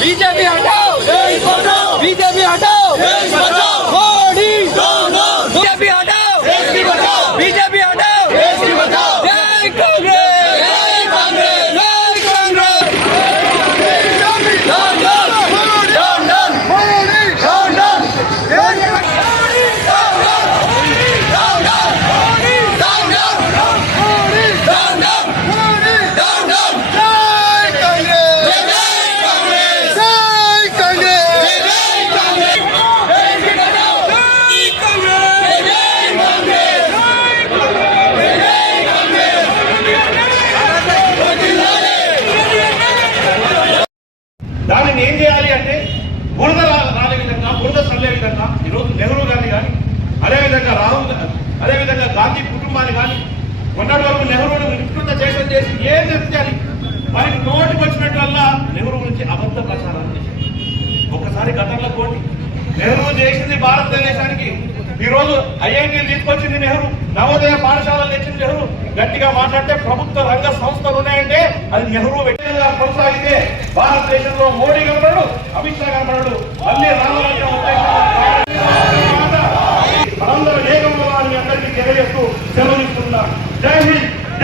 BJP हटाओ BJP हटाओ అదేవిధంగా రాహుల్ అదేవిధంగా గాంధీ కుటుంబాన్ని కానీ ఉన్నటి వరకు నెహ్రూను వికృత చేసిన చేసి ఏం చేయాలి వారికి నోటికి వచ్చినట్లల్లా నెహ్రూ గురించి అబద్ధ ప్రచారాలు చేశారు. ఒకసారి గతంలో పోటీ. నెహ్రూ చేసింది భారతదేశానికి ఈ రోజు ఐఐటీలు తీసుకొచ్చింది నెహ్రూ. నవోదయ పాఠశాలలు తెచ్చింది నెహ్రూ. గట్టిగా మాట్లాడితే ప్రభుత్వ రంగ సంస్థలు ఉన్నాయంటే అది నెహ్రూ వ్యక్తిగా కొనసాగితే భారతదేశంలో మోడీ కనపడడు అమిత్ షా కనపడడు మళ్ళీ రావాలనే